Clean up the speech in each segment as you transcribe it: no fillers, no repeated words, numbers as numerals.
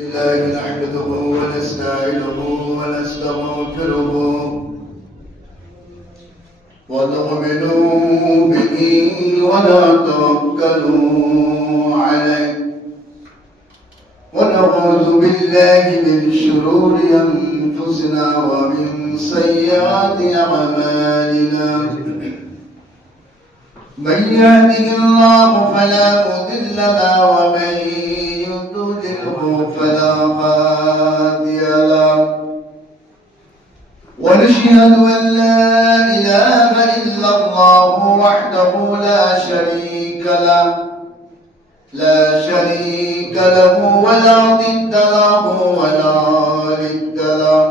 الله نحمده ونستعينه ونستغفره ونؤمن به ونتوكل عليه ونعوذ بالله من شرور أنفسنا ومن سيئات أعمالنا من يهده الله فلا مضل له ومن يضلله فلا هادي له ونشهد أن لا إله إلا الله وحده لا شريك له ولا ضد له ولا ند له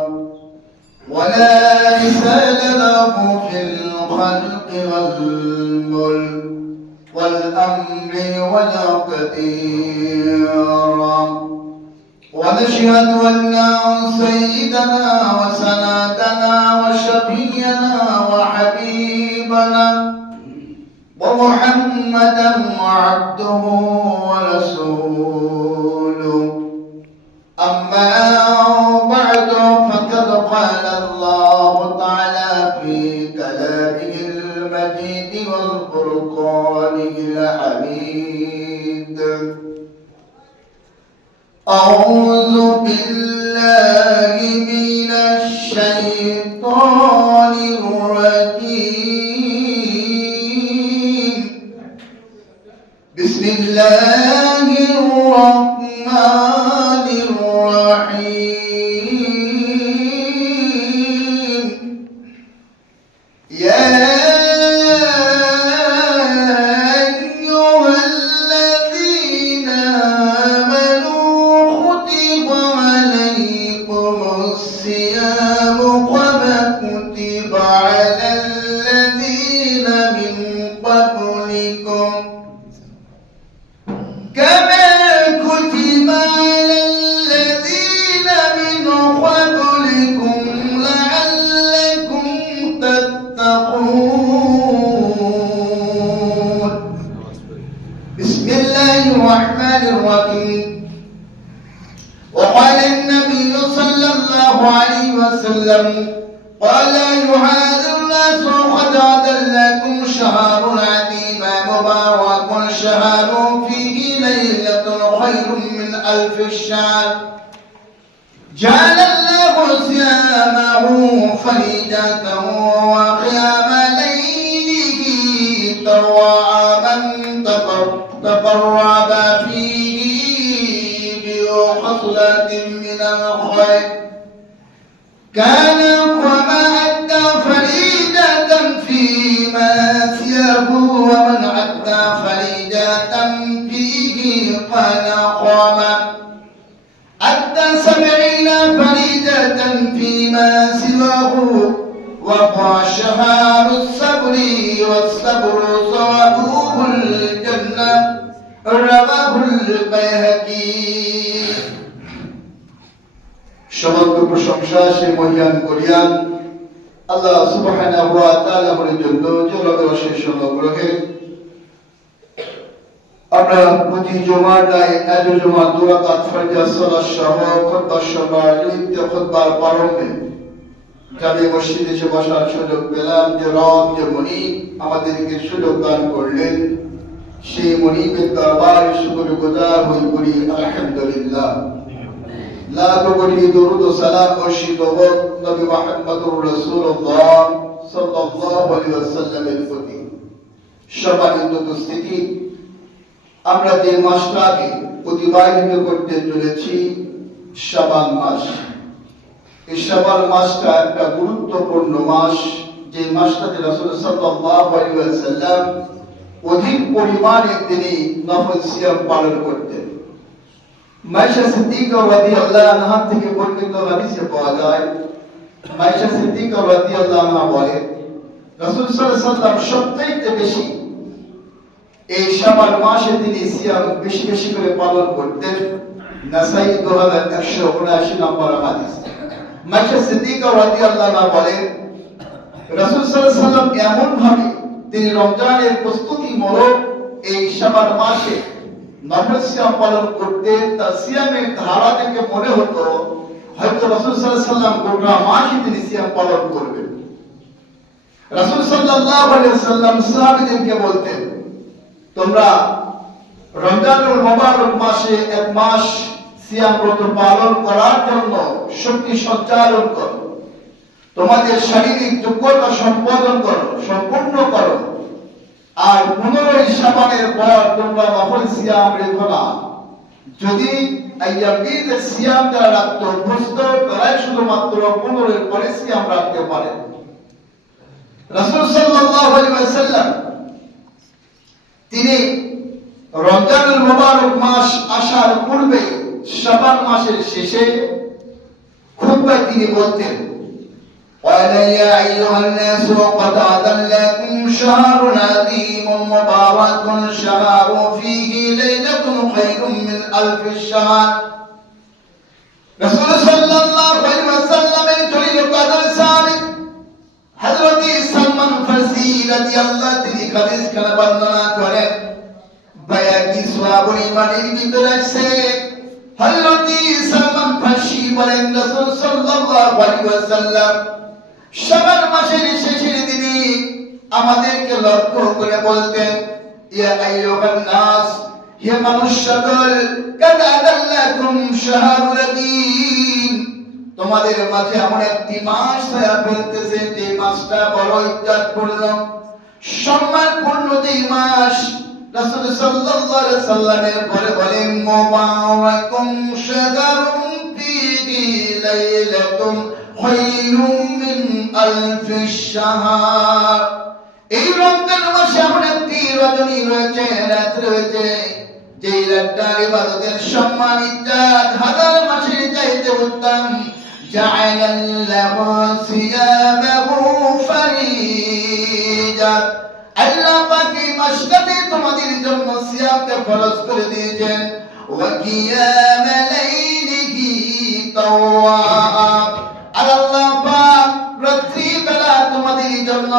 ولا مثال له في الخلق والملك والأمر والتقدير ونشهد أن سيدنا وسندنا وشفينا وحبيبنا ومحمدا عبده ورسوله أما بعد فقد قال الله تعالى في كلامه المجيد والفرقانه الحميد أعوذ بالله من الشيطان الرجيم بسم الله الرحمن الرحيم يا أيها الذين آمنوا كتب عليكم الصيام كما كتب على الذين من قبلكم لعلكم تتقون. بسم الله الرحمن الرحيم. وقال النبي صلى الله عليه وسلم قال أيها الناس قد أضلكم شهر عظيم مبارك شهر فيه ليلة خير من ألف الشهر جعل الله صيامه فريدة وقيام ليله توابا تقرب فيه بخصلة من الخير كان وما أدى فريدة فيما سياه ومن أدى فريدة فيه كان قاما أدى 70 فريدة فيما سواه وقع شهر الصبر والصبر صوابه الجنة رواه البيهقي. সমস্ত প্রশংসা সে মহিয়ান করিয়ান আল্লাহ সুবহানাহু ওয়া তাআলার জন্য জলবে অশেষ অনুগ্রহে আমরা প্রতি জুমাটায় আজ জুমা দুরাকাত ফরজ সালাত সহ খুতবা সভা লিপ্ত খুতবার প্রারম্ভে জামে মসজিদে এসে বসার সুযোগ পেলাম যে রব যে মুনিব আমাদেরকে সুযোগ দান করলেন সেই মুনিবের দরবারে শুকরগুজার হই করি আলহামদুলিল্লাহ। লাখ কোটি দরুদ ও সালাম বর্ষিত হোক নবী মুহাম্মদুর রাসূলুল্লাহ সাল্লাল্লাহু আলাইহি ওয়াসাল্লামের প্রতি। সম্মানিত উপস্থিতি, আমরা যে মাসটাকে অতিবাহিত করতে চলেছি শাবান মাস। এই শাবান মাসটা একটা গুরুত্বপূর্ণ মাস, যে মাসটাতে রাসূল সাল্লাল্লাহু আলাইহি ওয়াসাল্লাম অধিক পরিমাণে তিনি নফল সিয়াম পালন করতেন। মাইশা সিদ্দিকা রাদিয়াল্লাহু আনহা থেকে বর্ণিত হাদিসে পাওয়া যায়, মাইশা সিদ্দিকা রাদিয়াল্লাহু আনহা বলেন রাসূল সাল্লাল্লাহু আলাইহি ওয়াসাল্লাম সবচেয়ে বেশি এই শাবান মাসে তিনি সিয়াম বেশি বেশি করে পালন করতেন। নাসাই 2179 নম্বর হাদিস। মাইশা সিদ্দিকা রাদিয়াল্লাহু আনহা বলেন রাসূল সাল্লাল্লাহু আলাইহি ওয়াসাল্লাম এমন ভাবে তিনি রমজানের প্রস্তুতি মূলক এই শাবান মাসে নফল সিয়াম পালন করতেন, তার সিয়ামের ধারা থেকে মনে হতো হয়তো রাসূল সাল্লাল্লাহু আলাইহি ওয়াসাল্লাম গোটা মাসই তিনি সিয়াম পালন করবেন। রাসূল সাল্লাল্লাহু আলাইহি ওয়াসাল্লাম সাহাবীদেরকে বলতেন, তোমরা রমজানুল মুবারক মাসে এক মাস সিয়াম ব্রত পালন করার জন্য শক্তি সঞ্চারণ করো, তোমাদের শারীরিক যোগ্যতা সম্পূর্ণ করো, আর 15 শাবানের পর তোমরা নফল সিয়াম রেখো না। যদি আইয়ামীদের সিয়াম যারা রাখতে অভ্যস্ত তারাই শুধুমাত্র 15 পরে সিয়াম রাখতে পারে। রাসূল সাল্লাল্লাহু আলাইহি ওয়াসাল্লাম তিনি রমজানুল মুবারক মাস আসার পূর্বে শাবান মাসের শেষে খুতবায় তিনি বলতেন, قال يا أيها الناس قد أضلكم شهر عظيم مبارك شهر فيه ليلة خير من ألف الشهر। رسول صلى الله عليه وسلم جليل القدر সাহাবী হযরত সালমান ফারসি রাদিয়াল্লাহু তিনি হাদিস খানা বর্ণনা করেন, বায়াকি সাহাবুল ইমানের ভিতরে আছে হযরত সালমান ফারসি বলেন, রাসূল সাল্লাল্লাহু আলাইহি ওয়াসাল্লাম শাবান মাসের শেষের দিনে আমাদেরকে লক্ষ্য করে বলতেন, ইয়া আইয়ুহান নাস, হে মানুষ সকল, কাদ আদাল্লাকুম শাহরুল আযীম, তোমাদের মাঝে এমন একটি মাস ছায়া ফেলতেছে যে মাসটা বড় ইজ্জতপূর্ণ সম্মানপূর্ণ যে মাস। রাসূল সাল্লাল্লাহু আলাইহি সাল্লামের পরে বলেন, মুবারাকুম শাহরুন ফীহি লাইলাতুন খায়রুম মিন আলফিশ শাহর। এই রমজান মাসে এমন একটি রজনী রয়েছে, রাত রয়েছে, যে রাতটার ইবাদতের সম্মান ইজ্জত হাজার মাসের চাইতে উত্তম। জাআলাল্লাহু সিয়ামাহু ফারিজা, আল্লাহ পাক এই মাসটাতে তোমাদের জন্য সিয়ামকে ফরজ করে দিয়েছেন। ওয়া কিয়ামা লাইলিহি তাওয়াব, আল্লাহ পাক রাত্রি বেলা তোমাদের জন্য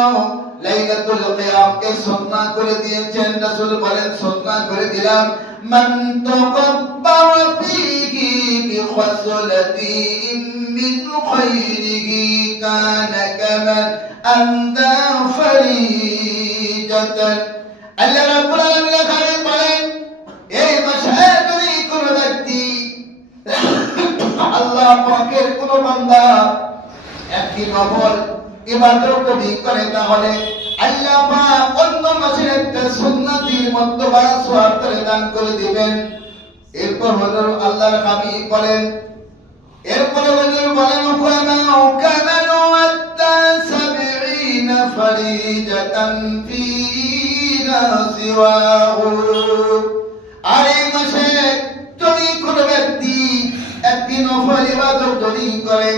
লাইলাতুল কিয়ামকে সুন্নাহ করে দিয়েছেন। রাসূল বলেন, সুন্নাহ করে দিলাম, মান তাকাব্বারা ফীহি বিখাসলাতিন মিন খায়রিহি কানা কামান আনদা ফারিজাতান। আল্লাহ রাব্বুল আলামিন বলেন, এই মাসে যদি কোন ব্যক্তি আল্লাহ পাকের কোন বান্দা একটি নফল ইবাদত যদি করে, তাহলে আল্লাহ পাক অন্য মাসের একটা সুন্নতির মর্তবা সওয়াব করে দান করে দিবেন। এরপর হযরত আল্লাহর হাবিব বলেন, এরপরে হুজুর বলেন, ওয়ামাউ কামালু আত্তা 70 ফারিজাতান ফিহা সিওয়াহু। আর এই মাসে যদি কোন ব্যক্তি একটি নফল ইবাদত যদি করে,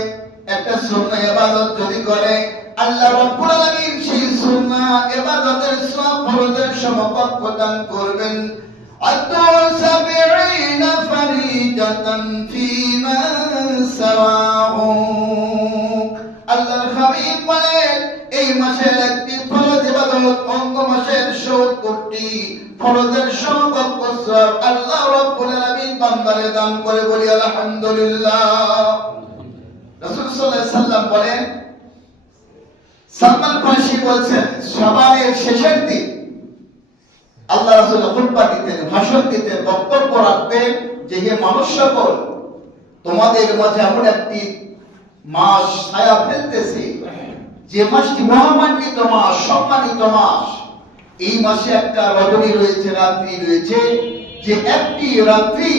একটা সুন্নাহ ইবাদত যদি করে, আল্লাহ রাব্বুল আলামিন সেই সুন্নাহ ইবাদতের সওয়াব ফরজের সমকক্ষ দান করবেন। আত্তা 70 ফারিজাতান ফীমা সাওয়াহু। আল্লাহর হাবিব বলেন, এই মাসের একটি ফরজ ইবাদত অন্য মাসের 70টি ফরজের সমকক্ষ সওয়াব আল্লাহ রাব্বুল আলামিন বান্দারে দান করে। বলি আলহামদুলিল্লাহ। রাসূল সাল্লাল্লাহু আলাইহি সাল্লাম বলেন, সালমান ফারসি বলছেন, শাবানের শেষের দিন আল্লাহ রাসূল খুতবা দিতেন, ভাষণ দিতেন, বক্তব্য রাখতেন যে হে মানুষ সকল, তোমাদের মাঝে এমন একটি মাস ছায়া ফেলতেছে যে মাসটি মহামান্বিত মাস, সম্মানিত মাস। এই মাসে একটা রজনী রয়েছে, রাত্রি রয়েছে, যে একটি রাত্রি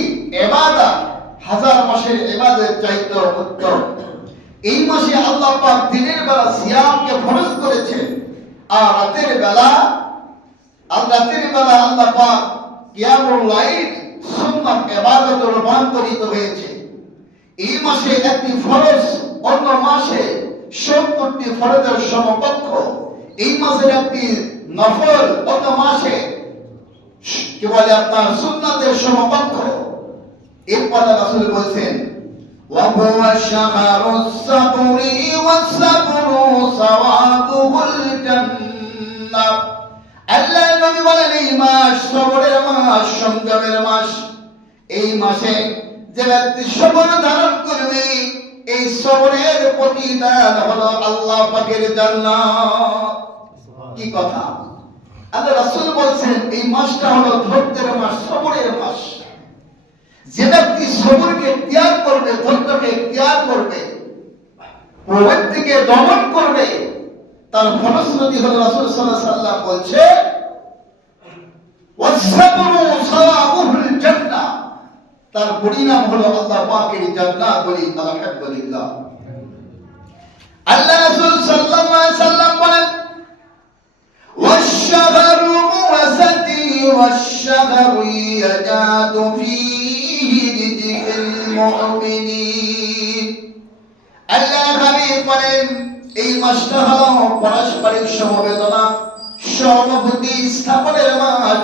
ইবাদত হাজার মাসের ইবাদতের চাইতে উত্তম। এই মাসে আল্লাহ পাক দিনের বেলা সিয়ামকে ফরজ করেছেন, আর রাতের বেলা আল্লাহ পাক কিয়ামুল লাইল সুন্নাত ইবাদতে রূপান্তরিত হয়েছে। এই মাসে একটি ফরজ অন্য মাসে 70টি ফরজের সমকক্ষ। এই মাসের একটি নফল অন্য মাসে কি বলে আপনার সুন্নাতের সমকক্ষ। এরপরে রাসূল বলেছেন, وهو شهر الصبر والصبر ثوابه الجنة। আল্লাহ নবী বলেন, এই মাস সবরের মাস, সংযমের মাস। এই মাসে যে ব্যক্তি সবর ধারণ করবে, এই সবরের প্রতিদান হলো আল্লাহ পাকের জান্নাত। কি কথা! আল্লাহ রাসূল বলছেন এই মাসটা হলো ধৈর্যের মাস, সবরের মাস। যে ব্যক্তি সবরকে ত্যাগ করবে, ধৈর্যকে ত্যাগ করবে, প্রবৃত্তিকে দমন করবে, তার ফলশ্রুতি হলো রাসূল সাল্লাল্লাহু আলাইহি ওয়াসাল্লাম বলছে ওয়াসসাবরু সাওয়াবুল জান্নাহ, তার পরিণাম হলো আল্লাহ পাকের জান্নাত। বলি আলহামদুলিল্লাহ। আল্লাহ রাসূল সাল্লাল্লাহু আলাইহি ওয়াসাল্লাম বলেন ওয়াশশাহরু মুওয়াসাতি ওয়াশশাহরু ইয়াজাদু ফীহি রিজকিল মুমিনিন। আল্লাহ হাবিব বলেন এই মাসটা হলো পারস্পরিক সমবেদনা, সহানুভূতি স্থাপনের মাস।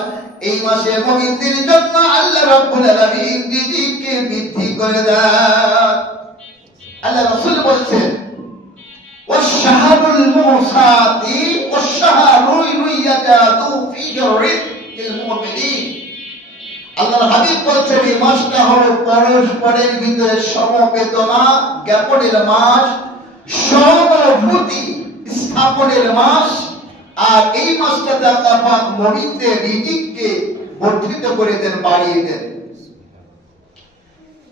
এই মাসে মুমিনদের জন্য আল্লাহ রাব্বুল আলামিন রিজিককে বৃদ্ধি করে দেন। আল্লাহ রাসূল বলেছেন ওয়াশশাহরুল মুসাতি ওয়াশশাহরু ইয়াজাদু ফীহি রিজকিল মুমিনিন। আল্লাহর হাবিব বলেছেন এই মাসটা হলো পরস্পরের ভিতরে সমবেদনা জ্ঞাপনের মাস, সহানুভূতি স্থাপনের মাস। আর এই মাসটাতে আল্লাহ পাক মুমিনদের রিজিককে বর্ধিত করে দেন, বাড়িয়ে দেন।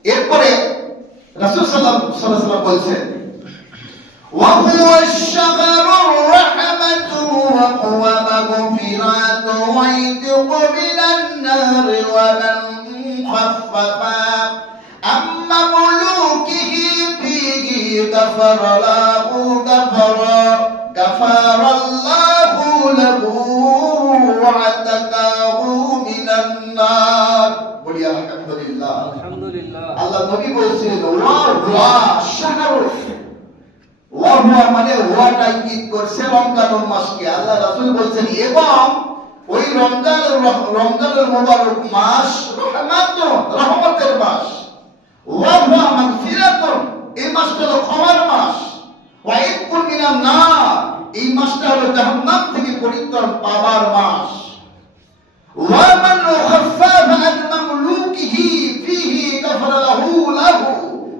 এরপরে রাসূল সাল্লাল্লাহু আলাইহি ওয়াসাল্লাম বলেছেন ওয়া হুয়া শাহরুর রাহমাতু ওয়া হুয়া মাগফিরাতু ওয়া ইতকু মিনান নার ওয়া মান খাফফা amma mulukihi fihi ghafara lahu ghafarallahu lahu wa ataqahu minan nar। বলি আলহামদুলিল্লাহ। আলহামদুলিল্লাহ। আল্লাহ নবী বলেছেন ওয়া হুয়া শাহরু, ওয়া হুয়া মানে ওয়াটা ইঙ্গিত করছে রমজানুল মাসকে। আল্লাহ রাসূল বলেছেন এবং ওই রমজানুল মুবারক মাস রহমতের মাস, ওয়া হুয়া মাগফিরাতুন এই মাসটা হলো ক্ষমার মাস, ওয়া ইতকুন মিনান নার এই মাসটা হলো জাহান্নাম থেকে পরিত্রাণ পাবার মাস, ওয়া মান খাফফাফা আন মামলুকিহি ফীহি গাফারা লাহু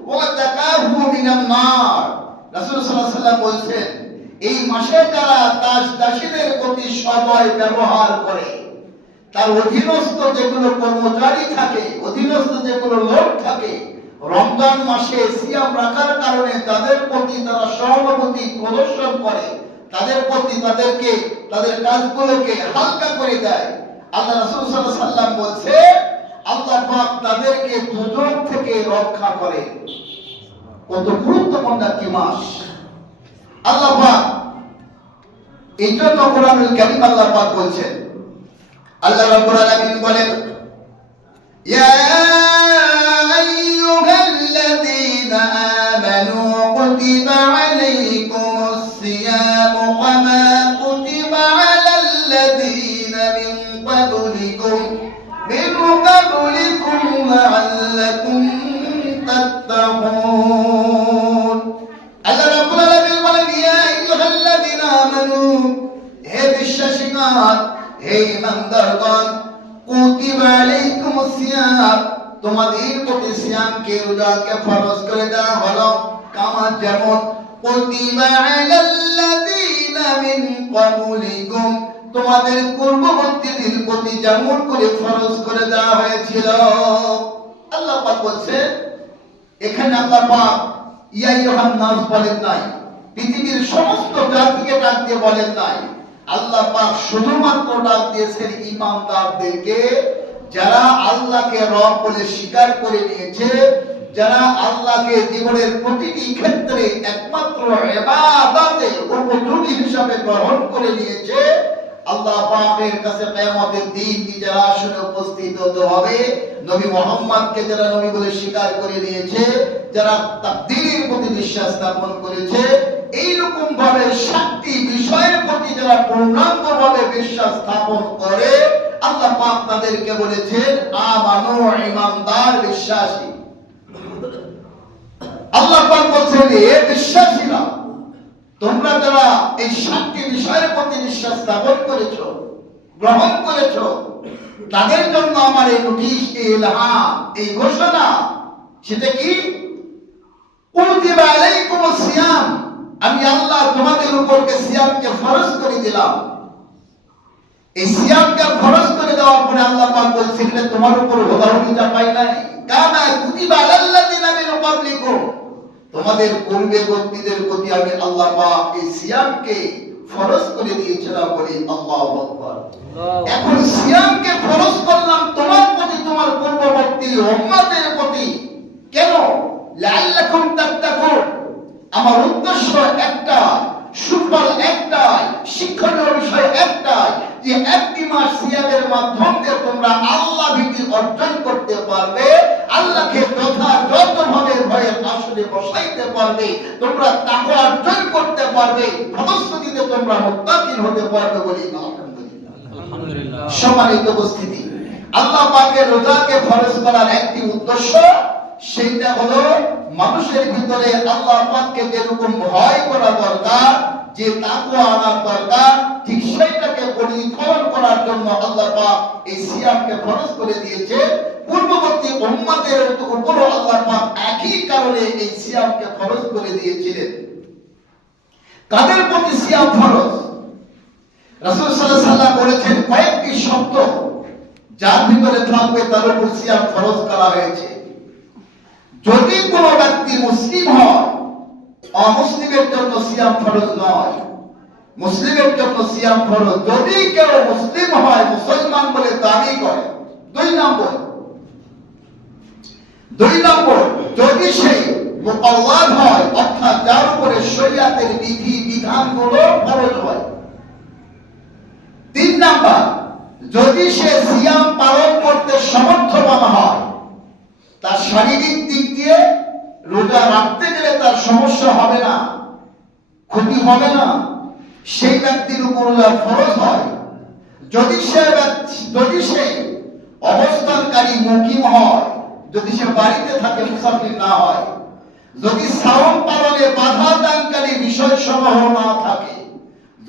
ওয়া তাকাহু মিনান নার। রাসূল সাল্লাল্লাহু আলাইহি ওয়াসাল্লাম বলেছেন এই মাসে যারা দাসীদের প্রতি সদয় ব্যবহার করে, তার অধীনস্থ যেগুলো কর্মচারী থাকে, অধীনস্থ যেগুলো লোক থাকে, রমজান মাসে সিয়াম রাখার কারণে তাদের প্রতি তারা সহানুভূতি প্রদর্শন করে, তাদের প্রতি তাদেরকে তাদের কাজগুলোকে হালকা করে দেয়। আল্লাহ রাসূল সাল্লাল্লাহু আলাইহি ওয়াসাল্লাম বলছে আল্লাহ পাক তাদেরকে দুজক থেকে রক্ষা করে। কত গুরুত্বপূর্ণ একটি মাস! আল্লাহ পাক এই জন্য কোরআনুল কারীম আল্লাহ পাক বলছেন, আল্লাহ রাব্বুল আলামিন বলেন ইয়া আইয়ুহাল্লাযীনা আমানু কুতিবা আলাইকুমুস সিয়ামু কামা কুতিবা আলাল্লাযীনা মিন ক্বাবলিকুম লাআল্লাকুম তাত্তাকুন। আল্লাহ রাব্বুল আলামিন বলেন ইয়া আইয়ুহাল্লাযীনা আমানু, হে বিশ্বাসীগণ, হে ঈমানদারগণ, কুতিবা আলাইকুমুস সিয়াম তোমাদের প্রতি সিয়ামকে রোজাকে ফরজ করে দেওয়া হলো, কামা যেমন কুতিবা আলাল্লাযীনা মিন ক্বাবলিকুম তোমাদের পূর্ববর্তীদের প্রতি যেমন করে ফরজ করে দেওয়া হয়েছিল। আল্লাহ পাক বলছেন এখানে আল্লাহ পাক ইয়া আইয়ুহান নাস বলেন নাই, পৃথিবীর সমস্ত জাতিকে ডাক দিয়ে বলেন নাই। আল্লাহ পাক শুধুমাত্র ডাক দিয়েছেন ঈমানদারদেরকে, যারা আল্লাহকে রব বলে স্বীকার করে নিয়েছে, যারা আল্লাহকে জীবনের প্রতিটি ক্ষেত্রে একমাত্র ইবাদতে উপযোগী হিসাবে গ্রহণ করে নিয়েছে। আল্লাহ পাকের কাছে কিয়ামতের দিন নিজের আসনে উপস্থিত হতে হবে। নবী মুহাম্মদকে যারা নবী বলে স্বীকার করে নিয়েছে, যারা তাকদীরের প্রতি বিশ্বাস স্থাপন করেছে, এই রকম ভাবে সাতটি বিষয়ের প্রতি যারা পূর্ণাঙ্গভাবে বিশ্বাস স্থাপন করে, আল্লাহ পাক তাদেরকে বলেছেন আমানু, ঈমানদার, বিশ্বাসী। আল্লাহ পাক বলেছেন হে বিশ্বাসীরা, তোমরা যারা এই সাতটি বিষয়ের প্রতি বিশ্বাস স্থাপন করেছো, গ্রহণ করেছো, তাদের জন্য আমার এই নোটিশ, এই ইলহাম, এই ঘোষণা, সেটা কি? কুতিবা আলাইকুমুস সিয়াম, আমি আল্লাহ তোমাদের উপরকে সিয়ামকে ফরজ করে দিলাম। এই সিয়ামকে ফরজ করে দেওয়ার পরে আল্লাহ পাক বলছেন, এটা তোমার উপর হুদাহুদি চাপাই নাই। কামা কুতিবা আলাল্লাযিনা মিন ক্বাবলিকুম, তোমাদের পূর্ববর্তীদের প্রতি আমি আল্লাহ পাক এই সিয়ামকে ফরজ করে দিয়েছিলাম। বলি আল্লাহু আকবার। এখন সিয়ামকে ফরজ করলাম তোমার প্রতি, তোমার পূর্ববর্তী উম্মতের প্রতি। কেন? লাআল্লাকুম তাত্তাকুন, আমার উদ্দেশ্য একটা, সুফল একটাই, শিক্ষণীয় বিষয় একটাই, যে একটি মাস সিয়ামের মাধ্যমে তোমরা আল্লাহ ভীতি অর্জন করতে পারবে, আল্লাহকে যথাযথভাবে ভয়ের আসনে বসাইতে পারবে, তোমরা তাকওয়া অর্জন করতে পারবে, ফলশ্রুতিতে তোমরা মুত্তাকিন হতে পারবে। বলি আলহামদুলিল্লাহ। সম্মানিত উপস্থিতি, আল্লাহ পাকের রোজাকে ফরজ করার একটি উদ্দেশ্য, সেইটা হলো মানুষের ভিতরে আল্লাহ পাককে যেরকম ভয় করা দরকার, যে তাকওয়া আনার দরকার, ঠিক সেইটাকে পরিপূরণ করার জন্য আল্লাহ পাক এই সিয়ামকে ফরজ করে দিয়েছে। পূর্ববর্তী উম্মতের উপরও আল্লাহ পাক একই কারণে এই সিয়ামকে ফরজ করে দিয়েছিলেন। কাদের প্রতি সিয়াম ফরজ? রাসূল সাল্লাল্লাহু আলাইহি ওয়াসাল্লাম বলেছেন, কয়েকটি শর্ত যার ভিতরে থাকবে তার উপর সিয়াম ফরজ করা হয়েছে। যদি কোনো ব্যক্তি মুসলিম হয়, অমুসলিমের জন্য সিয়াম ফরজ নয়, মুসলিমের জন্য সিয়াম ফরজ। যদি কেউ মুসলিম হয়, মুসলমান বলে দাবি করে। দুই নম্বর, যদি সে মুকাল্লাদ হয়, অর্থাৎ যার উপরে শরীয়তের বিধি বিধানগুলো ফরজ হয়। তিন নাম্বার, যদি সে সিয়াম পালন করতে সমর্থবান হয়, তার শারীরিক দিক দিয়ে রোজা রাখতে গেলে তার সমস্যা হবে না, ক্ষতি হবে না, সেই ব্যক্তির উপর রোজা ফরজ হয়। যদি সে অবস্থানকারী মুকিম হয়, যদি সে বাড়িতে থাকে, মুসাফির না হয়, যদি সাওম পালনে বাধা দানকারী বিষয় সমূহ না থাকে,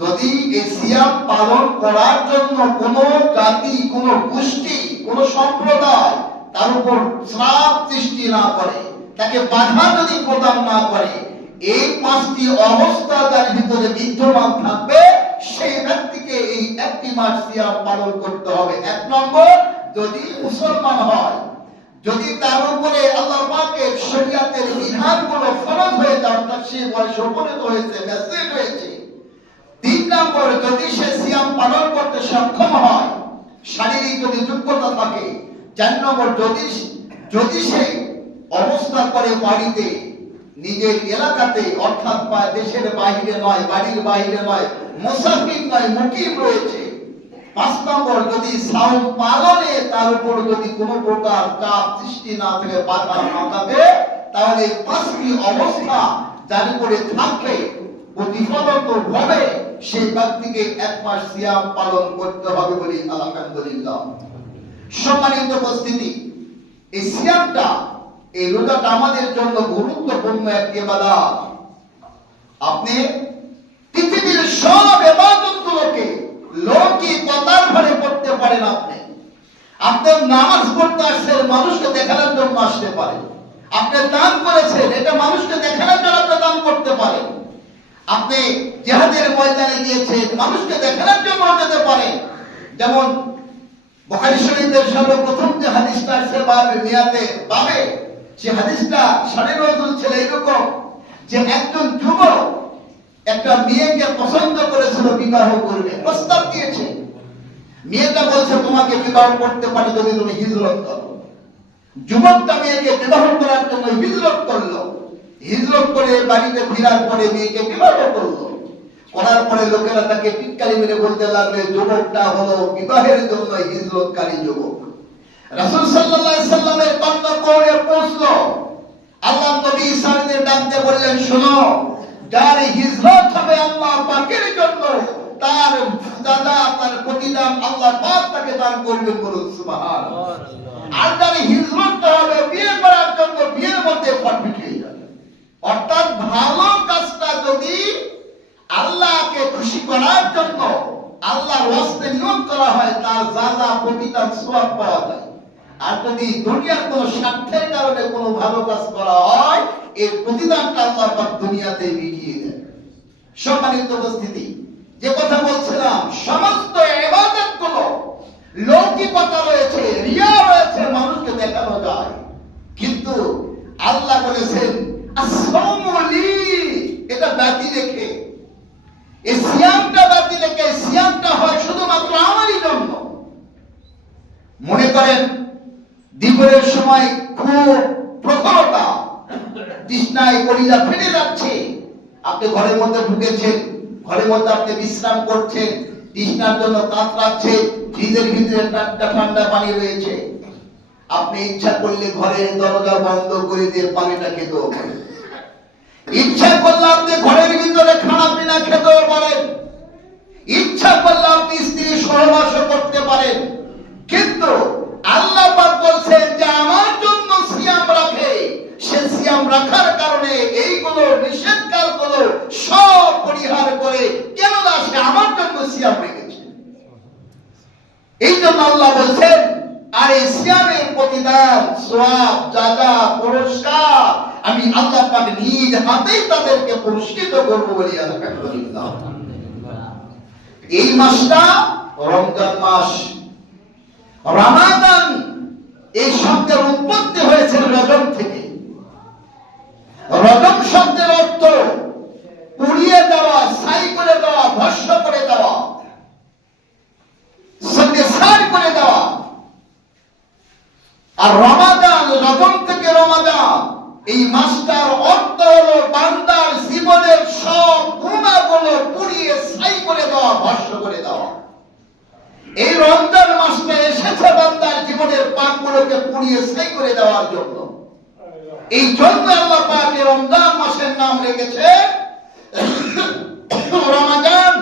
যদি এই সিয়াম পালন করার জন্য কোন জাতি, কোন গোষ্ঠী, কোন সম্প্রদায় তার উপর চাপ সৃষ্টি না করে, তাকে বাধা যদি প্রদান না করে, এই পাঁচটি অবস্থা তার ভিতরে বিদ্যমান থাকবে, সেই ব্যক্তিকে এই একটি মাস সিয়াম পালন করতে হবে। এক নম্বর, যদি মুসলমান হয়, যদি তার উপরে আল্লাহ পাকের শরীয়তের বিধানগুলো ফরজ হয়ে যায়, অর্থাৎ সে বয়সে উপনীত হয়েছে, ম্যাচিউর হয়েছে। তিন নম্বর, যদি সে সিয়াম পালন করতে সক্ষম হয়, শারীরিক যদি যোগ্যতা থাকে। চার নম্বর, যদি সে অবস্থা করে বাড়িতে, নিজের এলাকাতে, অর্থাৎ দেশের বাইরে নয়, বাড়ির বাইরে নয়, মুসাফির নয়, মুকিম রয়েছে। পাঁচ নম্বর, যদি সাওম পালনে তার উপর যদি কোনো প্রকার চাপ সৃষ্টি না থাকে, বাধা না থাকে, তাহলে পাঁচটি অবস্থা যার উপরে থাকবে, প্রতিফলন ভাবে সেই ব্যক্তিকে এক মাস সিয়াম পালন করতে হবে। বলি আলহামদুলিল্লাহ। সম্মানিত উপস্থিতি, এই সিয়ামটা, এই রোজাটা আমাদের জন্য গুরুত্বপূর্ণ একটি ইবাদত। আপনি পৃথিবীর সব ইবাদতগুলোকে লৌকিকতার ভরে করতে পারেন। আপনি নামাজ পড়তে আসছেন, মানুষকে দেখানোর জন্য আসতে পারেন। আপনি দান করেছেন, এটা মানুষকে দেখানোর জন্য আপনি দান করতে পারেন। আপনি জিহাদের ময়দানে গিয়েছেন, মানুষকে দেখানোর জন্য যেতে পারেন। যেমন বুখারী শরীফের সর্বপ্রথম যে হাদিসটা আছে বাবে, সে হাদিসটা সাড়ে নজরুল ছিল এরকম, যে একজন যুবক একটা মেয়েকে পছন্দ করেছিল, বিবাহ করবে, প্রস্তাব দিয়েছে। মেয়েটা বলছে, তোমাকে বিবাহ করতে পারি যদি তুমি হিজরত করো। যুবকটা মেয়েকে বিবাহ করার জন্য হিজরত করলো। হিজরত করে বাড়িতে ফেরার পরে মেয়েকে বিবাহ করলো। করার পরে লোকেরা তাকে টিটকারি মেরে বলতে লাগলো, যুবকটা হলো বিবাহের জন্য হিজরতকারী যুবক। রাসূল সাল্লাল্লাহু আলাইহি সাল্লামের কণ্ঠে পৌঁছে পৌঁছলো। আল্লাহ নবী সাল্লাল্লাহু ডাকতে বললেন, শোনো, যার হিজরত হবে আল্লাহ পাকের জন্য, তার দাদা, তার প্রতিদান আল্লাহ পাক তাকে দান করবেন। বলুন সুবহানাল্লাহ। আর যার হিজরত হবে বিয়ে করার জন্য, বিয়ের মধ্যে পারফেক্ট হয়ে যাবে। অর্থাৎ ভালো কাজটা যদি আল্লাহকে খুশি করার জন্য, আল্লাহর ওয়াস্তে নিয়ত করা হয়, তার যা যা প্রতিদান সওয়াব পাওয়া যায়। আর যদি দুনিয়ার কোন স্বার্থের কারণে কোনো ভালো কাজ করা হয়, এর প্রতিদানটা আল্লাহ পাক দুনিয়াতে মিটিয়ে দেন। সম্মানিত উপস্থিতি, যে কথা বলছিলাম, সমস্ত ইবাদতগুলো লৌকিকতা রয়েছে, রিয়া রয়েছে, মানুষকে দেখানো যায়, কিন্তু আল্লাহ বলেছেন আসসাওমু লি, এটা বাতি রেখে, এই সিয়ামটা বাতি রেখে, সিয়ামটা হয় শুধুমাত্র আমারই জন্য। মনে করেন দুপুরের সময় খুব প্রখরতা, তৃষ্ণায় কলিজা ফেটে যাচ্ছে, আপনি ঘরের মধ্যে ঢুকেছেন, ঘরের মধ্যে আপনি বিশ্রাম করছেন, তৃষ্ণার জন্য কাতরাচ্ছে, ফ্রিজের ভিতরে ঠান্ডা ঠান্ডা পানি রয়েছে, আপনি ইচ্ছা করলে ঘরের দরজা বন্ধ করে দিয়ে পানিটা খেতেও পারেন, ইচ্ছা করলে আপনি ঘরের ভিতরে খানা পিনা খেতেও পারেন, ইচ্ছা করলে আপনি স্ত্রী সহবাস করতে পারেন। কিন্তু আল্লাহ পাক বলছেন যে আমার জন্য সিয়াম রাখে, সে সিয়াম রাখার কারণে এইগুলো নিষেধ কাজগুলো সব পরিহার করে, কেন না সে আমার জন্য সিয়াম রেখেছে। এই জন্য আল্লাহ বলছেন, আর এই সিয়ামের প্রতিদান, সওয়াব, যাজা, পুরস্কার আমি আল্লাহ পাক নিজ হাতেই তাদেরকে পুরস্কৃত করব বলি আলহামদুলিল্লাহ। এই মাসটা রমজান মাস। রমাদান এই শব্দের উৎপত্তি হয়েছে রজম থেকে। রজম শব্দের অর্থ পুড়িয়ে দেওয়া, ছাই করে দেওয়া, ভস্ম করে দেওয়া, সার করে দেওয়া। আর রমাদান, রজম থেকে রমাদান, এই মাসটার অর্থ হলো বান্দার জীবনের সব গুনাহগুলো পুড়িয়ে ছাই করে দেওয়া, ভস্ম করে দেওয়া। এই রমজান মাসটা এসেছে বান্দার জীবনের পাপগুলোকে পুড়িয়ে ছাই করে দেওয়ার জন্য। এই জন্য আল্লাহ পাক এই রমজান মাসের নাম রেখেছে রমাদান।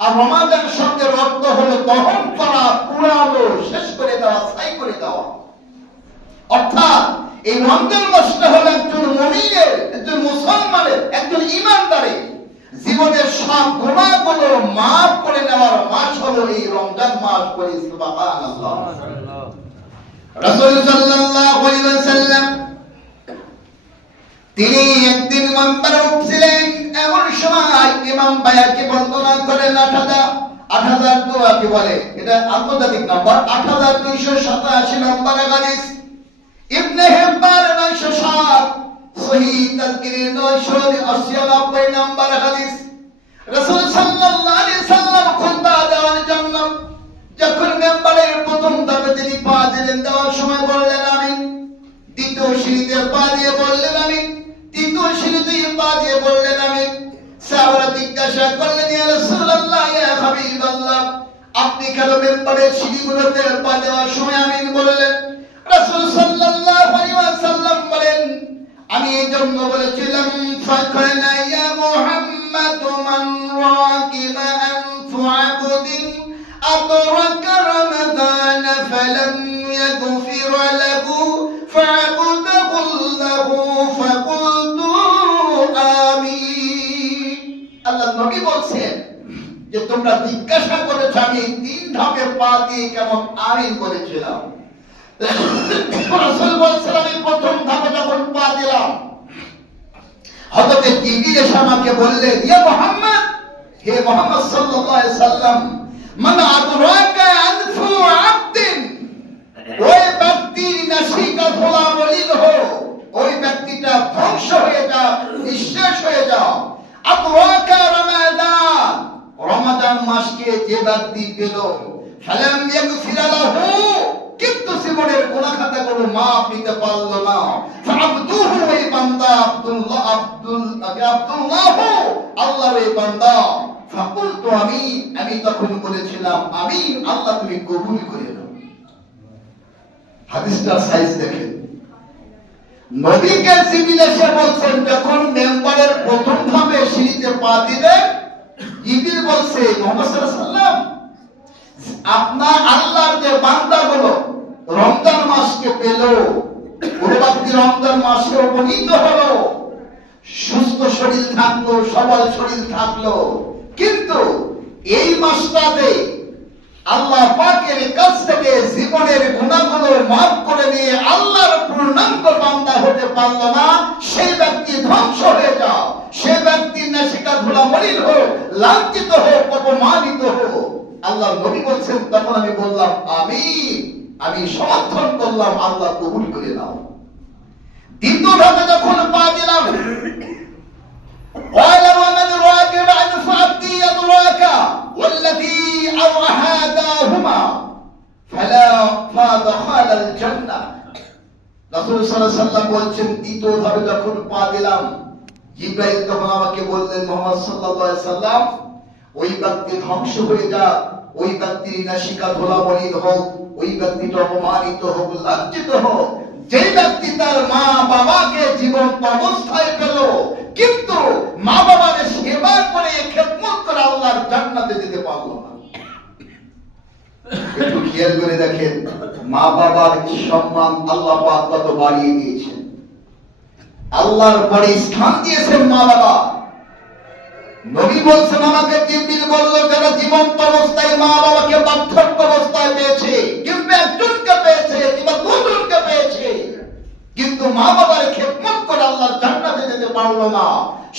আর রমাদান শব্দের অর্থ হলো দহন করা, পুড়ানো, শেষ করে দেওয়া, ছাই করে দেওয়া। অর্থাৎ এই রমজান মাসটা হলো একজন মুমিনের, একজন মুসলমানের, একজন ঈমানদারের জীবনের সব গুনাহগুলো মাফ করে নেওয়ার মাস হলো এই রমজান মাস। বলি সুবহানাল্লাহ। রাসূল সাল্লাল্লাহু আলাইহি ওয়াসাল্লাম তিনি একদিন মিম্বারে উঠছিলেন, এমন সময় ইমাম বায়াকে বর্ণনা করেন 8000 দোয়া কি বলে, এটা আন্তর্জাতিক নাম্বার 8287 নম্বর হাদিস, ইবনে হিব্বান 907, সহিহ তাযকির 989 নম্বর হাদিস। রাসূল সাল্লাল্লাহু আলাইহি সাল্লাম খুতবা দেওয়ার জন্য যখন মিম্বারের প্রথম ধাপে তিনি পা দিলেন, দেওয়ার সময় বললেন আমিন, দ্বিতীয় সিঁড়িতে পা দিয়ে বললেন আমিন, তৃতীয় সিঁড়িতে পা দিয়ে বললেন আমিন। সাহাবারা জিজ্ঞাসা করলেন, ইয়া রাসূলুল্লাহ, ইয়া হাবিবাল্লাহ, আপনি কেন মিম্বারের সিঁড়িগুলোতে পা দেওয়ার সময় আমিন বললেন? রাসূল সাল্লাল্লাহু আলাইহি ওয়াসাল্লাম বলেন, আমি এই জন্য বলেছিলাম, ফাকানা ইয়া মুহাম্মাদ মান রাকিবা আনফু আবদিন আদরাকা রমাদান ফালাম ইয়াগফির লাহু ফা'বুদাহু লাহু ফাকুলতু আমিন। আল্লাহ নবী বলছেন যে তোমরা জিজ্ঞাসা করেছো আমি 3 ধাপে পা দিয়ে কেমন আমিন বলেছিলাম। রাসূল বলছেন আমি প্রথম ধাপে যখন পা দিলাম, হযরত জিবরিল এসে আমাকে বললেন, ইয়া মুহাম্মদ, হে মুহাম্মদ সাল্লাল্লাহু আলাইহি সাল্লাম, মান আদরাকা আনফু আবদিন, ওই ব্যক্তির নাসিকা ফোলা মলিন হো, ওই ব্যক্তিটা ধ্বংস হয়ে যাও, নিঃশেষ হয়ে যাও। আদরাকা রমাদান, রমাদান মাসকে যে ব্যক্তি পেল, ফালাম ইয়াগফির লাহু, কিন্তু জীবনের গুনাহ খাতাগুলো মাফ নিতে পারলো না, ফা'আবদুহু, এই বান্দা আব্দুল্লাহ, আল্লাহর এই বান্দা, ফাকুলতু আমিন, আমি তখন বলেছিলাম আমিন, আল্লাহ তুমি কবুল করে নাও। হাদিসটার সাইজ দেখেন। নবীকে জিবরিল এসে বলছেন, যখন মেম্বারের প্রথম ধাপে সিঁড়িতে পা দিলেন, জিবরিল বলছে, মুহাম্মদ সাল্লাল্লাহু আলাইহি ওয়াসাল্লাম, আপনার আল্লাহর যে বান্দাগুলো রমজান মাসকে পেল, ওই ব্যক্তি রমজান মাসে উপনীত হলো, সুস্থ শরীর থাকলো, সবল শরীর থাকলো, কিন্তু এই মাসটাতে আল্লাহ পাকের কাছ থেকে জীবনের গুনাহগুলো মাফ করে নিয়ে আল্লাহর পূর্ণাঙ্গ বান্দা হতে পারল না, সেই ব্যক্তি ধ্বংস হয়ে যাও, সেই ব্যক্তির নাসিকা ধুলা মলিন হোক, লাঞ্ছিত হোক, অপমানিত হোক। আল্লাহ নবী বলছেন, তখন আমি বললাম আমি সমর্থন করলাম, আল্লাহ কবুল করে নাও। দ্বিতীয় ধাপে যখন পা দিলাম, قال ومن راغب عن فعبدي أدراك والذي أوحداهما فلا فدخل الجنة। রাসূল সাল্লাল্লাহু আলাইহি ওয়াসাল্লাম বলছেন, দ্বিতীয় ধাপে যখন পা দিলাম, জিবরাইল তখন আমাকে বললেন, মুহাম্মদ সাল্লাল্লাহু আলাইহি ওয়াসাল্লাম, ওই ব্যক্তি ধ্বংস হয়ে যাক, ওই ব্যক্তির নাসিকা ধুলামলিন হোক, ওই ব্যক্তিটা অপমানিত হোক, লাঞ্ছিত হোক, যে ব্যক্তি তার মা বাবাকে জীবন্ত অবস্থায় পেল কিন্তু মা বাবার সেবা করে খেদমত করে আল্লাহর জান্নাতে যেতে পারল না। একটু খেয়াল করে দেখেন, মা বাবার সম্মান আল্লাহ পাক কত বাড়িয়ে দিয়েছেন। আল্লাহর পরে স্থান দিয়েছেন মা বাবা। নবী বলছেন, আমাকে জিবরিল বলল, যারা জীবন্ত অবস্থায় মা বাবাকে বার্ধক্য অবস্থায় পেয়েছে, কিংবা একজনকে পেয়েছে কিংবা দুজনকে পেয়েছে, কিন্তু মা বাবার খেদমত করে আল্লাহর জান্নাতে যেতে পারলো না,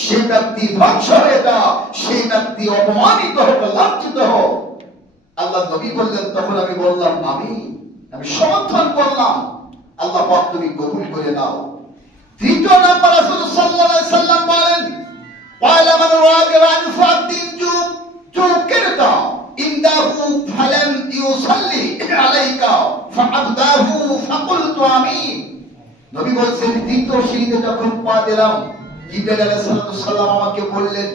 সেই ব্যক্তি ধ্বংস হয়ে যাও, সেই ব্যক্তি অপমানিত হোক, লাঞ্ছিত হোক। আল্লাহ নবী বললেন, তখন আমি বললাম আমি সমর্থন করলাম, আল্লাহ পাক তুমি কবুল করে নাও। তৃতীয় নাম্বার রাসূল সাল্লাল্লাহু আলাইহি ওয়াসাল্লাম বলেন, قال من راغب عن فعبد ذكرت عنده فلم يصلي عليك فعبده فقلت آمين। নবী বলছেন, তৃতীয় সিঁড়িতে যখন পা দিলাম, জিবরাইল আলাইহিস সালাম আমাকে বললেন,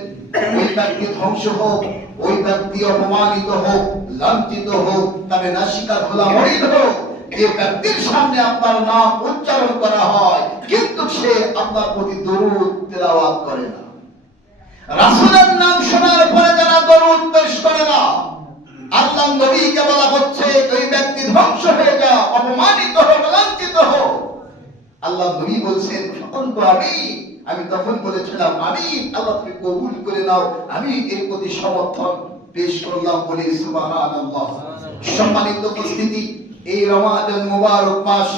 ওই ব্যক্তি ধ্বংস হোক, ওই ব্যক্তি অপমানিত হোক, লাঞ্ছিত হোক, তার নাসিকা ধুলামলিন হোক, যে ব্যক্তির সামনে আপনার নাম উচ্চারণ করা হয় কিন্তু সে আপনার প্রতি দরুদ তেলাওয়াত করে না, রাসূলের নাম শোনার পরে যারা দরুদ পেশ করে না, আল্লাহ নবীকে বলা হচ্ছে ওই ব্যক্তি ধ্বংস হয়ে যা, অপমানিত হোক, লাঞ্ছিত হোক। আল্লাহ নবী বলছেন, আমি তখন বলেছিলাম আমিন, আল্লাহ তুমি কবুল করে নাও, আমি এর প্রতি সমর্থন পেশ করলাম বলে সুবহানাল্লাহ। সম্মানিত উপস্থিতি, এই রমাদান মুবারক মাস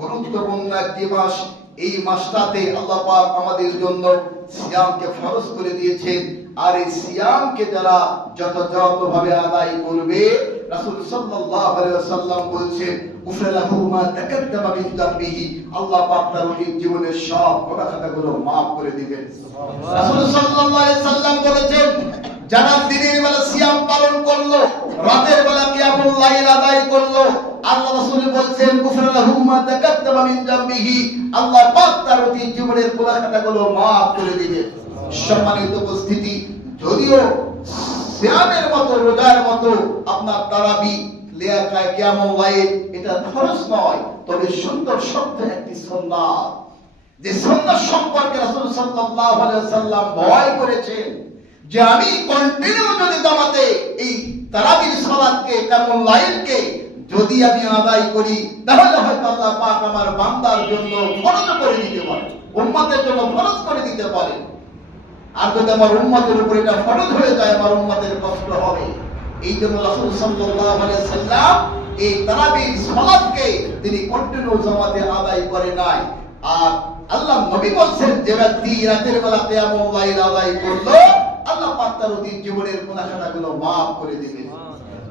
গুরুত্বপূর্ণ একটি মাস। এই মাসটাতে আল্লাহ পাক আমাদের জন্য সিয়ামকে ফরজ করে দিয়েছেন, আর এই সিয়ামকে যারা যথাযথভাবে আদায় করবে, রাসূল সাল্লাল্লাহু আলাইহি ওয়াসাল্লাম বলছেন, উফরালাহু মা তাকাদ্দামা মিন যামবিহি, আল্লাহ পাক তার জীবনের সব গুনাহ খাতাগুলো maaf করে দিবেন। রাসূল সাল্লাল্লাহু আলাইহি ওয়াসাল্লাম বলেছেন, যারা দিনের বেলা সিয়াম পালন করলো, রাতের বেলা কিয়ামুল লাইল আদায় করলো, আল্লাহ রাসূল বলছেন, গুফরালাহু মা তাকাদ্দামা মিন যামবিহি, আল্লাহ পাক তার জীবনের গুনাহ খাতাগুলো maaf করে দিবেন। সম্মানিত উপস্থিতি, যদিও সিয়ামের মতো, রোজার মতো আপনার তারাবি, কিয়ামুল লাইল এটা ফরজ নয়, তবে সুন্দর শব্দ একটি সুন্নাত, যে সুন্নাত সম্পর্কে রাসূল সাল্লাল্লাহু আলাইহি ওয়াসাল্লাম ভয় করেছেন যে আমি কন্টিনিউ যদি জামাতে এই তারাবির সালাতকে, কিয়ামুল লাইলকে যদি আমি আদায় করি, তাহলে হয়তো আল্লাহ পাক আমার বান্দার জন্য ফরজ করে দিতে পারে, উম্মতের জন্য ফরজ করে দিতে পারে। আর যদি আমার উম্মতের উপর এটা ফরজ হয়ে যায়, আমার উম্মতের কষ্ট হবে। এই জন্য রাসূল সাল্লাল্লাহু আলাইহি ওয়াসাল্লাম এই তারাবির সালাতকে তিনি কন্টিনিউ জামাতে আদায় করে নাই। আর আল্লাহ নবী বলছেন, যে ব্যক্তি রাতের বেলা কিয়ামুল লাইল আদায় করলো, আল্লাহ পাক তার জীবনের গুনাহ খাতাগুলো maaf করে দিবেন।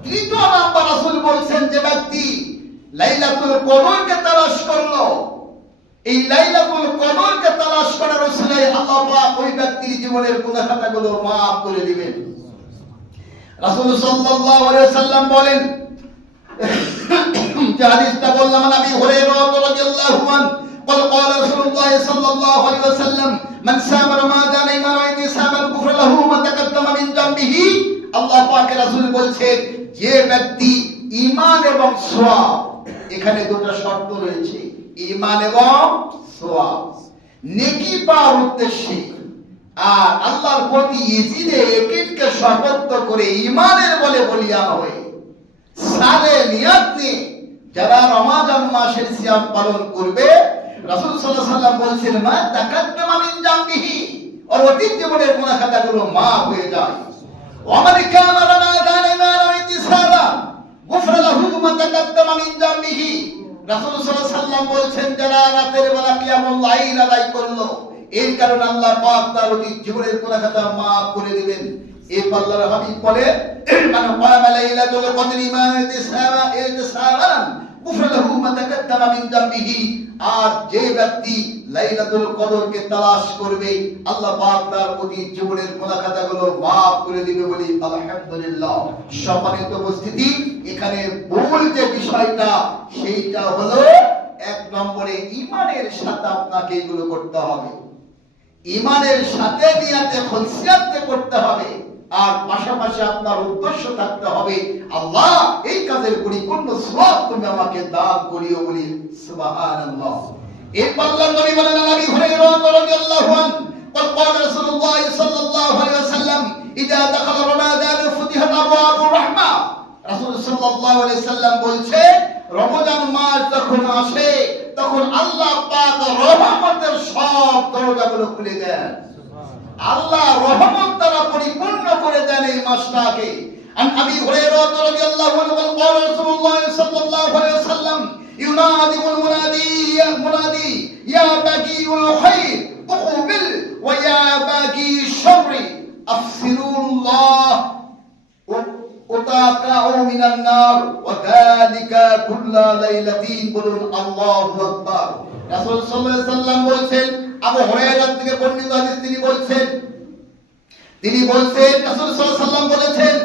তৃতীয় নাম্বার রাসূল বলছেন, যে ব্যক্তি লাইলাতুল কদরকে তালাশ করলো, এই লাইলাতুল কদরকে তালাশ করার উসিলায় আল্লাহ পাক ওই ব্যক্তির জীবনের গুনাহ খাতাগুলো maaf করে দিবেন। রাসূল সাল্লাল্লাহু আলাইহি ওয়াসাল্লাম বলেন, যে হাদিসটা বললাম, নবী হুরায়রা রাদিয়াল্লাহু আনহু قال قال رسول الله صلى الله عليه وسلم من صام رمضان إيمانا واحتسابا غفر له ما تقدم من ذنبه। আল্লাহ পাকের রাসূল বলছেন, যে ব্যক্তি ঈমান এবং সওয়াব, এখানে দুটো শর্ত রয়েছে, ঈমান এবং সওয়াব, নেকি পাওয়ার উদ্দেশ্যে আর আল্লাহর প্রতি ইজিদে ইয়াকিনকে শপথ করে ঈমানের বলে বলিয়ান হয়ে সালে নিয়ত নিয়ে যারা রমাদান মাসের সিয়াম পালন করবে, রাসূল সাল্লাল্লাহু আলাইহি ওয়াসাল্লাম বলেছেন, মা তাকাদ্দামা মিন জামবিহি, ওর অতীত জীবনের গুনাহ খাতাগুলো maaf হয়ে যায়। ومن كان رمضان إيمانا واحتسابا غفر له ما تقدم من ذنبه। রাসূল সাল্লাল্লাহু আলাইহি ওয়াসাল্লাম বলেছেন, যারা রাতের বেলা কিয়ামুল লাইল আদায় করলো, এর কারণে আল্লাহ পাক তার অতীত জীবনের গুনাহ খাতা maaf করে দিবেন। এই আল্লাহর হাবিব বলেন, মান ক্বামা লাইলাতুল কদরি ঈমানান ইহতিসাবান গুফরা লাহু মা তাকাদ্দামা মিন যামবিহি। আর যে ব্যক্তি লাইলাতুল কদরকে তালাশ করবে, আল্লাহ পাক তার অতীত জীবনের গুনাহ খাতাগুলো maaf করে দিবে বলি আলহামদুলিল্লাহ। সম্মানিত উপস্থিতি, এখানে মূল যে বিষয়টা সেইটা হলো, এক নম্বরে ঈমানের সাথে আপনাকে এগুলো করতে হবে, ঈমানের সাথে নিয়াতে খুলসিয়াতে করতে হবে। আর পাশাপাশি আপনার উদ্দেশ্য থাকতে হবে, আল্লাহ এই কাজের পরিপূর্ণ সওয়াব তুমি আমাকে দান করিও বলি সুবহানাল্লাহ। এই আল্লাহর নবী বলেন, নবী হুরায়রা রাদিয়াল্লাহু আনহু قال رسول الله صلى الله عليه وسلم اذا دخل رمضان فتحت ابواب الرحمه। রাসূল সাল্লাল্লাহু আলাইহি সাল্লাম বলছেন, রমজান মাস যখন আসে তখন আল্লাহ পাক রহমতের সব দরজাগুলো খুলে দেন। আল্লাহ রহমত দ্বারা পরিপূর্ণ করে দেন এই মাসটাকে। আন আবি হুরায়রা রাদিয়াল্লাহু আনহু قال رسول الله صلى الله عليه وسلم ينادي المنادي يا باغي الخير اقبل ويا باغي الشر افسروا الله وتقعوا من النار وذلك كل ليلة বলুন আল্লাহু আকবার। রাসূল সাল্লাল্লাহু আলাইহি সাল্লাম বলেন, আবু হুরায়রা থেকে বর্ণিত হাদিস, তিনি বলছেন রাসূল সাল্লাল্লাহু আলাইহি সাল্লাম বলেছেন,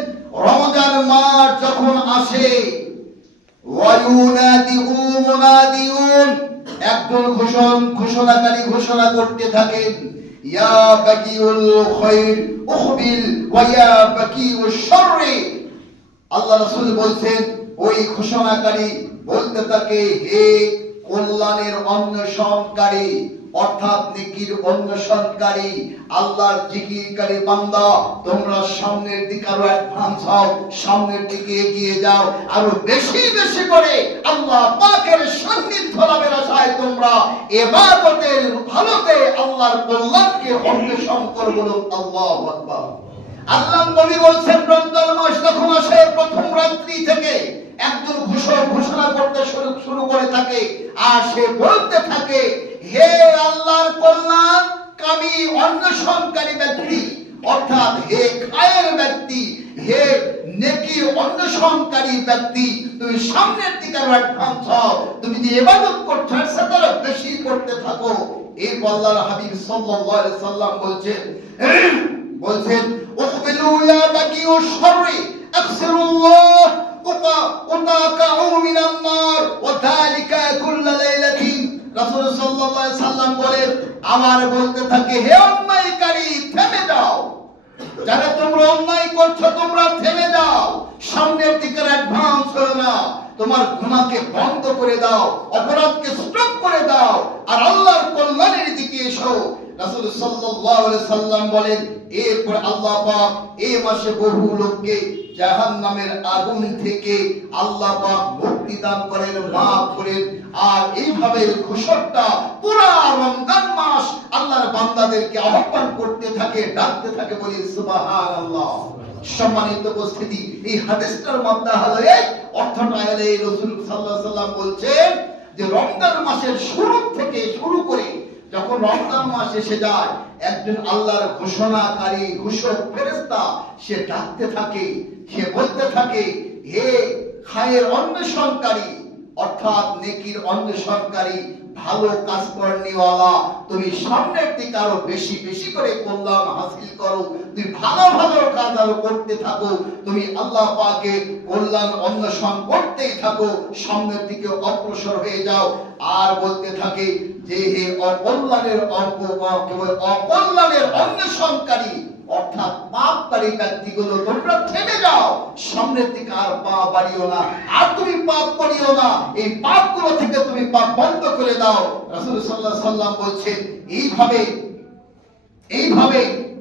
রমজান মাস যখন আসে, ওয়ায়ুনাদিউ মুনাদিউন, একজন ঘোষণাকারী ঘোষণা করতে থাকেন, ইয়া বাকিউল খায়র উখবিল ওয়া ইয়া বাকিউশ শাররি। আল্লাহ রাসূল বলছেন, ওই ঘোষণাকারী বলতে থাকে, হে কল্যাণের অন্বেষণকারী, অর্থাৎ নেকির অন্বেষণকারী, আল্লাহর জিকিরকারী বান্দা, তোমরা সামনের দিকে আরো অ্যাডভান্স হও, সামনের দিকে এগিয়ে যাও, আরো বেশি বেশি করে আল্লাহ পাকের সান্নিধ্য লাভের আশায় তোমরা ইবাদতের ভালোতে আল্লাহর কল্যাণকে অন্বেষণ করো, বলুন আল্লাহু আকবার। আল্লাহর নবী বলেন, রমজান মাস যখন আসে প্রথম রাত্রি থেকে একজন ঘোষণা করতে শুরু করে থাকে, আর সে বলতে থাকে, হে আল্লাহর কল্যাণকামী অন্বেষণকারী ব্যক্তি, অর্থাৎ হে খায়ের ব্যক্তি, হে নেকি অন্বেষণকারী ব্যক্তি, তুমি সামনের দিকে অ্যাডভান্স হও, তুমি যে ইবাদত করছো সেটা বেশি করতে থাকো। এই আল্লাহর হাবিব সাল্লাল্লাহু আলাইহি সাল্লাম বলছেন উকবিলু ইয়া বাকিউশ শাররি আকসিরুল্লাহ ওয়াতাকাউ মিনান নার ওয়া যালিকা কুল্লু লাইলাতিন। রাসূল সাল্লাল্লাহু আলাইহি সাল্লাম বলেন, আমার বলতে থাকে, হে অন্যায়কারী, থেমে যাও, যারা তোমরা অন্যায় করছো তোমরা থেমে যাও, সামনের দিকে অ্যাডভান্স হও না, তোমার গুনাহকে বন্ধ করে দাও, অপরাধকে স্টপ করে দাও, আর আল্লাহর কল্যাণের দিকে এসো। রাসূল সাল্লাল্লাহু আলাইহি সাল্লাম বলেন, এরপর আল্লাহ পাক এই মাসে বহু লোককে জাহান্নামের আগুন থেকে আল্লাহ পাক মুক্তি দান করেন, maaf করেন। আর এইভাবে ঘোষণাটা পুরো রমজান মাস আল্লাহর বান্দাদেরকে আহ্বান করতে থাকে, ডাকতে থাকে, বলি সুবহানাল্লাহ। সম্মানিত উপস্থিতি, এই হাদিসটার মধ্যে হলো এই অর্থটা হলো, এই রাসূল সাল্লাল্লাহু আলাইহি সাল্লাম বলছেন যে রমজান মাসের শুরু থেকে শুরু করে যখন রমজান মাস এসে যায়, একজন আল্লাহর ঘোষণাকারী ঘোষক ফেরেশতা সে ডাকতে থাকে, সে বলতে থাকে, হে খায়ের অন্বেষণকারী, অর্থাৎ নেকির অন্বেষণকারী, ভালো কাজ করনেওয়ালা, তুমি সামনের দিকে আরো বেশি বেশি করে কল্যাণ হাসিল করো, তুমি ভালো ভালো কাজ আরো করতে থাকো, তুমি আল্লাহ পাকের কল্যাণ অন্বেষণ করতেই থাকো, সামনের দিকে অগ্রসর হয়ে যাও। আর বলতে থাকে যে হে অকল্যাণের অন্বেষণকারী, অর্থাৎ পাপকারী ব্যক্তিগুলো, তোমরা থেমে যাও, সামনের দিকে আর পা বাড়িও না, আর তুমি পাপ করিও না, এই পাপগুলো থেকে তুমি পাপ বন্ধ করে দাও। রাসূল সাল্লাল্লাহু আলাইহি সাল্লাম বলছেন, এইভাবে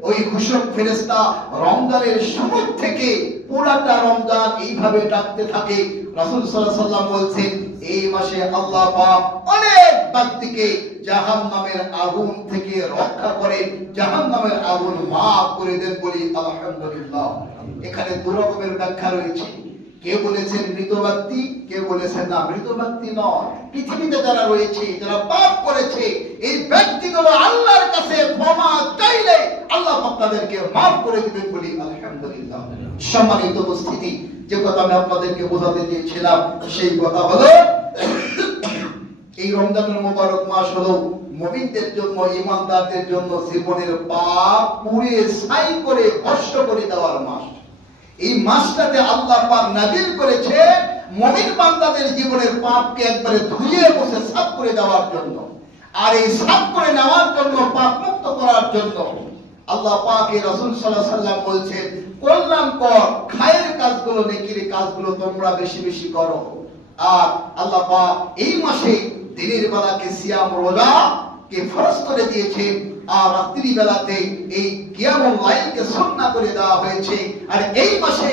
ওই ঘোষক ফেরেশতা রমজানের শুরু থেকে পুরাটা রমজান এইভাবে ডাকতে থাকে, রাসূল সাল্লাল্লাহু আলাইহি ওয়াসাল্লাম বলছেন এই মাসে আল্লাহ পাক অনেক ব্যক্তিকে জাহান্নামের আগুন থেকে রক্ষা করে, জাহান্নামের আগুন মাফ করে দেন, বলি আলহামদুলিল্লাহ। এখানে দু রকমের ব্যাখ্যা রয়েছে। কেউ বলেছেন মৃত ব্যক্তি, কেউ বলেছেন না মৃত ব্যক্তি নয়, পৃথিবীতে যারা রয়েছে, যারা পাপ করেছে, এই ব্যক্তিগুলো আল্লাহর কাছে ক্ষমা চাইলে আল্লাহ পাক তাদেরকে মাফ করে দিবেন, বলি আলহামদুলিল্লাহ। সম্মানিত উপস্থিতি, যে কথা আমি আপনাদেরকে বোঝাতে চেয়েছিলাম সেই কথা হলো এই রমজানুল মুবারক মাস হলো মুমিনদের জন্য, ঈমানদারদের জন্য জীবনের পাপ পুড়ে ছাই করে ভস্ম করে দেওয়ার মাস। এই মাসটাতে আল্লাহ পাক নাযিল করেছে মুমিন বান্দাদের জীবনের পাপকে একবারে ধুয়ে মুছে সাফ করে দেওয়ার জন্য, আর এই সাফ করে নেওয়ার জন্য, পাপ মুক্ত করার জন্য আল্লাহ পাক এর রাসূল সাল্লাল্লাহু আলাইহি ওয়াসাল্লাম বলছেন কল্যাণকর খায়ের কাজগুলো, নেকির কাজগুলো তোমরা বেশি বেশি করো। আর আল্লাহ পাক এই মাসে দিনের বেলাকে সিয়াম রোজা কে ফরজ করে দিয়েছে, আর রাত্রি বেলাতে এই কিয়ামুল লাইলকে সুন্নাহ করে দেওয়া হয়েছে। আর এই মাসে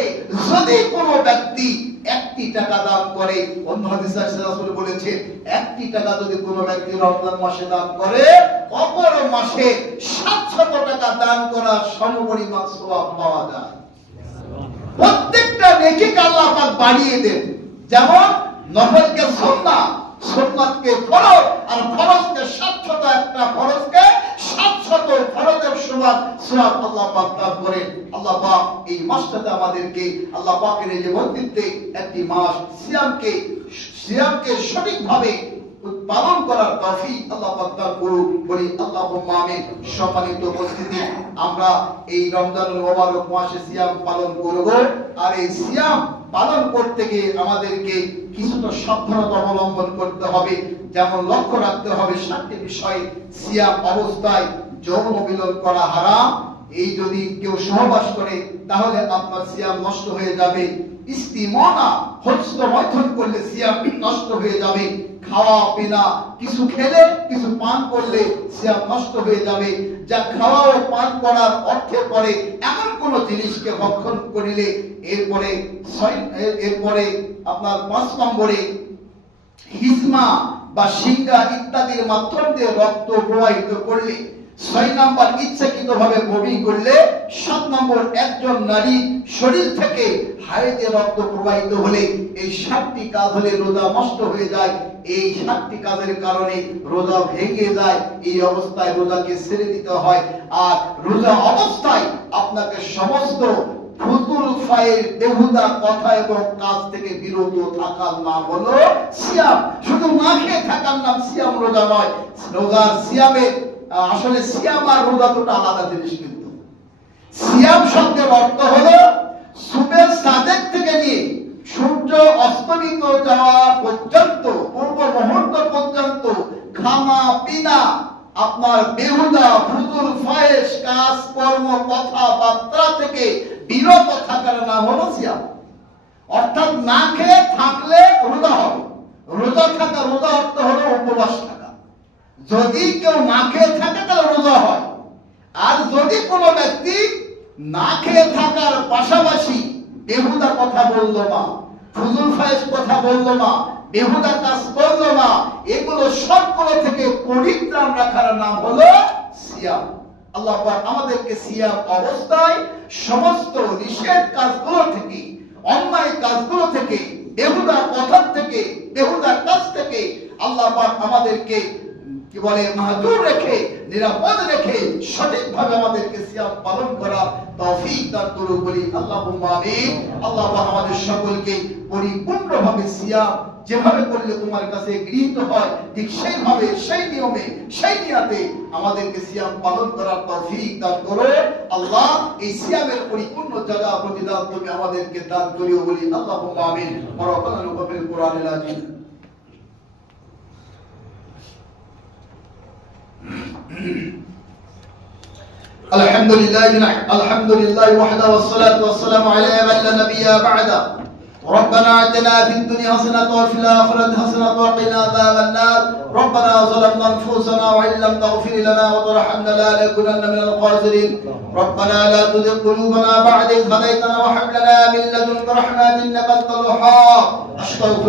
যদি কোনো ব্যক্তি 1টি টাকা দান করে, অন্য হাদিসে রাসূল বলেছে 1টি টাকা যদি কোনো ব্যক্তি রমজান মাসে দান করে, অপর মাসে 700 টাকা দান করার সমপরিমাণ সওয়াব পাওয়া যায়। প্রত্যেকটা নেকিকে আল্লাহ পাক বাড়িয়ে দেন। যেমন নফলকে সুন্নাহ, সুন্নাতকে ফরজ, আর ফরজকে 700, একটা ফরজকে 700 ফরজের সমান সওয়াব আল্লাহ পাক দান করেন। আল্লাহ পাক এই মাসটাতে আমাদেরকে আল্লাহ পাকের এই যে বন্দিত্বে একটি মাস সিয়ামকে সঠিকভাবে পালন করার তৌফিক আল্লাহ পাক দান করুন, বলি আল্লাহুম্মা আমিন। সম্মানিত উপস্থিতি, আমরা এই রমজানুল মুবারক মাসে সিয়াম পালন করব, আর এই সিয়াম পালন করতে গিয়ে আমাদেরকে কিছুটা সাবধানতা অবলম্বন করতে হবে। যেমন লক্ষ্য রাখতে হবে 7টি বিষয়। সিয়াম অবস্থায় যৌন মিলন করা হারাম। এই যদি কেউ সহবাস করে তাহলে আপনার সিয়াম নষ্ট হয়ে যাবে। ইস্তিমনা, হস্তমৈথুন করলে সিয়াম নষ্ট হয়ে যাবে। খাওয়া পিনা, কিছু খেলে কিছু পান করলে সিয়াম নষ্ট হয়ে যাবে। যা খাওয়া ও পান করার অর্থে পড়ে এমন কোন জিনিসকে ভক্ষণ করিলে, এরপরে আপনার 5 নম্বরে হিজমা বা শিঙ্গা ইত্যাদির মাধ্যম দিয়ে রক্ত প্রবাহিত করলে, 6 নম্বর ইচ্ছাকৃতভাবে বমি করলে, 7 নম্বর একজন নারী শরীর থেকে হাইজে রক্ত প্রবাহিত হলে, এই 7টি কাজ হলে রোজা নষ্ট হয়ে যায়। এই 7টি কাজের কারণে রোজা ভেঙে যায়। এই অবস্থায় রোজাকে ছেড়ে দিতে হয়। আর রোজা অবস্থায় আপনাকে সমস্ত ফুতুল ফাইল, বেহুদা কথা এবং কাজ থেকে বিরত থাকার নাম হলো সিয়াম। শুধু না খেয়ে থাকার নাম সিয়াম, রোজা নয়। রোজার সিয়ামে আসলে সিয়াম আর রোজা দুটো আলাদা জিনিস। কিন্তু সিয়াম শব্দের অর্থ হলো সুবেহ সাদেক থেকে নিয়ে সূর্য অস্তমিত যাওয়া পর্যন্ত, পূর্ব মুহূর্ত পর্যন্ত খানা পিনা, আপনার বেহুদা ফুতুল ফাহেশ কাজ কর্ম কথাবার্তা থেকে বিরত থাকার নাম হলো সিয়াম। অর্থাৎ না খেয়ে থাকলে রোজা হবে। রোজা থাকা, রোজা অর্থ হলো উপবাস থাকা। যদি কেউ না খেয়ে থাকে তাহলে রোজা হয়। আর যদি কোনো ব্যক্তি না খেয়ে থাকার পাশাপাশি বেহুদা কথা বললো না, ফুজুল ফায়েজ কথা বললো না, বেহুদা কাজ করলো না, এগুলো সবগুলো থেকে পরিত্রাণ রাখার নাম হলো সিয়াম। আল্লাহ পাক আমাদেরকে সিয়াম অবস্থায় সমস্ত নিষেধ কাজগুলো থেকে, অন্যায় কাজগুলো থেকে, বেহুদা কথা থেকে, বেহুদা কাজ থেকে আল্লাহ পাক আমাদেরকে কি বলে মাহজুর রেখে, নিরাপদ রেখে সঠিকভাবে আমাদেরকে সিয়াম পালন করার তৌফিক দান করুন, বলি আল্লাহুম্মা আমিন। আল্লাহ পাক আমাদের সকলকে পরিপূর্ণভাবে সিয়াম যেভাবে করলে তোমার কাছে গৃহীত হয় ঠিক সেইভাবে, সেই নিয়মে, সেই নিয়াতে আমাদেরকে সিয়াম পালন করার তৌফিক দান করো। আল্লাহ এই সিয়ামের পরিপূর্ণ জাযা প্রতিদান তুমি আমাদেরকে দান করিও, বলি আল্লাহুম্মা আমিন। ওয়া ফিল কুরআনিল আযীম। الحمد لله وحده والصلاة والسلام على من لا نبي بعده ربنا آتنا في الدنيا حسنة وفي الآخرة حسنة وقنا عذاب النار ربنا ظلمنا أنفسنا وإن لم تغفر لنا وترحمنا لنكونن من الخاسرين ربنا لا تزغ قلوبنا بعد إذ هديتنا وهب لنا من لدنك رحمة إنك أنت الوهاب أستغفر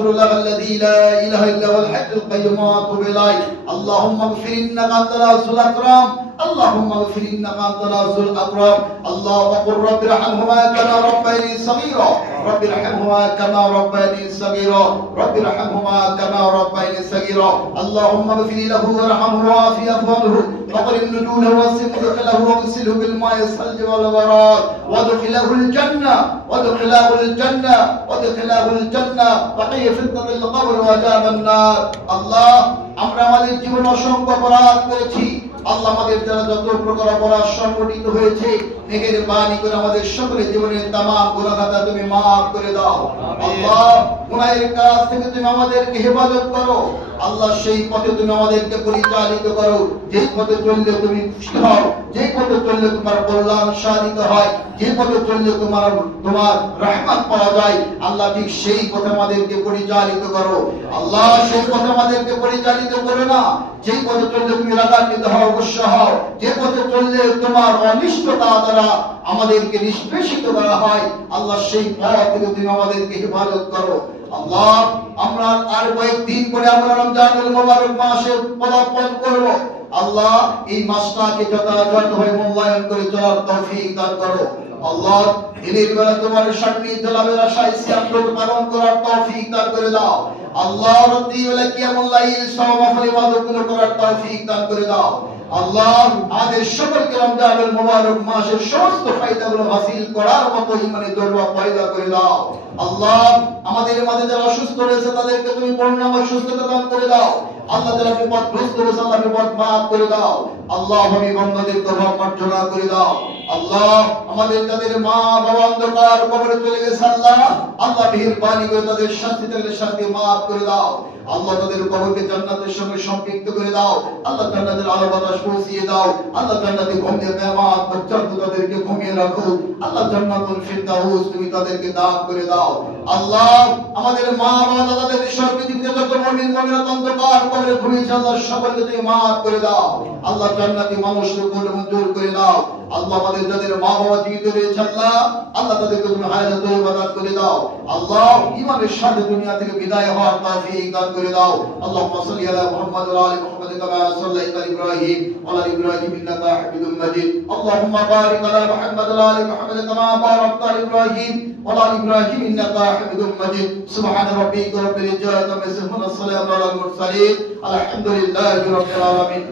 الله الذي لا إله إلا هو الحي القيوم وأتوب إليه اللهم اغفر إنك أنت العزيز الأكرم اللهم اغفر إنك أنت العزيز الأكرم الله وقل رب ارحمهما كما ربياني صغيرا رب ارحمهما كما ربياني صغيرا رب ارحمهما كما ربياني صغيرا اللهم اغفر له وارحمه وعافه واعف وقرب نجوله واسم له واغسله بالماء الثلج والبراد وادخله الجنة وقي فتنة القبر وعذاب النار الله আমরা আমাদের জীবনে অসংখ্য অপরাধ করেছি আল্লাহ আমাদের দ্বারা যত প্রকার অপরাধ সংঘটিত হয়েছে মেহেরবানি করে আমাদের সকলের জীবনের तमाम গুনাহ খাতা তুমি maaf করে দাও আল্লাহ গুনাহের কাজ থেকে তুমি আমাদেরকে হেফাজত করো আল্লাহ সেই পথে তুমি আমাদেরকে পরিচালিত করো যে পথে চললে তুমি খুশি হও যে পথে চললে তোমার কল্যাণ সাধিত হয় যে পথে চললে তোমার রহমত পাওয়া যায় আল্লাহ ঠিক সেই পথে আমাদেরকে পরিচালিত করো আল্লাহ সেই পথে আমাদেরকে পরিচালিত করো না যে পথে চললে তুমি রাগান্বিত হও গুসা হও যে পথে চললে তোমার অনিষ্টতা দ্বারা আমাদেরকে নিষ্পেষিত করা হয় আল্লাহ সেই পথ থেকে তুমি আমাদেরকে হেফাজত করো আল্লাহ আমরা আর কয়েকদিন পরে আমরা রমজানুল মুবারক মাসে পদার্পণ করব আল্লাহ এই মাসটাকে যথাযথভাবে মূল্যায়ন করে চলার তৌফিক দান করো আল্লাহ দিনের বেলা তোমার সান্নিধ্য লাভের আশায় সিয়াম পালন করার তৌফিক দান করে দাও আল্লাহ রাত্রি বেলা কিয়ামুল লাইল সওয়াফল ইবাদতগুলো করার তৌফিক দান করে দাও আল্লাহ আমাদের সকলকে রমজানুল মুবারক মাসের সমস্ত ফায়দাগুলো হাসিল করার মতো ঈমানের দরজা পয়দা করে দাও আল্লাহ আমাদের মাঝে যারা অসুস্থ রয়েছে তাদেরকে তুমি পূর্ণাঙ্গ সুস্থতা দান করে দাও আল্লাহ যারা বিপদগ্রস্ত রয়েছে আল্লাহ বিপদ মাফ করে দাও আল্লাহ আমি বান্দাদের গর্ব মার্জনা করে দাও আল্লাহ আমাদের যাদের মা বাবা অন্ধকার কবরে চলে গেছে আল্লাহ মেহেরবানি করে তাদের শাস্তি থেকে শাস্তি মাফ করে দাও আল্লাহ তাদের কবরকে জান্নাতের সঙ্গে সম্পৃক্ত করে দাও আল্লাহ জান্নাতের আলো বাতাস পৌঁছিয়ে দাও আল্লাহ জান্নাতে ঘুমিয়ে কিয়ামত পর্যন্ত তাদেরকে ঘুমিয়ে রাখো আল্লাহ জান্নাতুল ফিরদাউস তুমি তাদেরকে দান করে দাও আল্লাহ আমাদের মা বাবা দাদাদের ঈশ্বর পৃথিবীতে যত মুমিন মুমিনাত অন্ধকার কবরে ঘুমিয়েছে আল্লাহ সকলকে তুমি মাফ করে দাও আল্লাহ জান্নাতি মানুষকে কবুল মঞ্জুর করে দাও আল্লাহ আমাদের যাদের মা বাবা জীবিত রয়েছে আল্লাহ তাদেরকে তুমি হায়াত তয়্যিবা দান করে দাও আল্লাহ ঈমানের সাথে দুনিয়া থেকে বিদায় হওয়ার তৌফিক দান করে দাও আল্লাহুম্মা সাল্লি আলা মুহাম্মাদ ওয়া আলি মুহাম্মাদ কামা সাল্লাইতা আলা ইব্রাহিম ওয়া আলা ইব্রাহিম ইন্নাকা হামিদুম মাজিদ আল্লাহুম্মা বারিক আলা মুহাম্মাদ ওয়া আলি মুহাম্মাদ কামা বারাকতা আলা ইব্রাহিম ওয়া আলা ইব্রাহিম ইন্নাকা হামিদুম মাজিদ সুবহান রাব্বিকা রাব্বিল ইজ্জাতি আম্মা ইয়াসিফুন ওয়া সালামুন আলাল মুরসালিন আলহামদুলিল্লাহি রাব্বিল আলামিন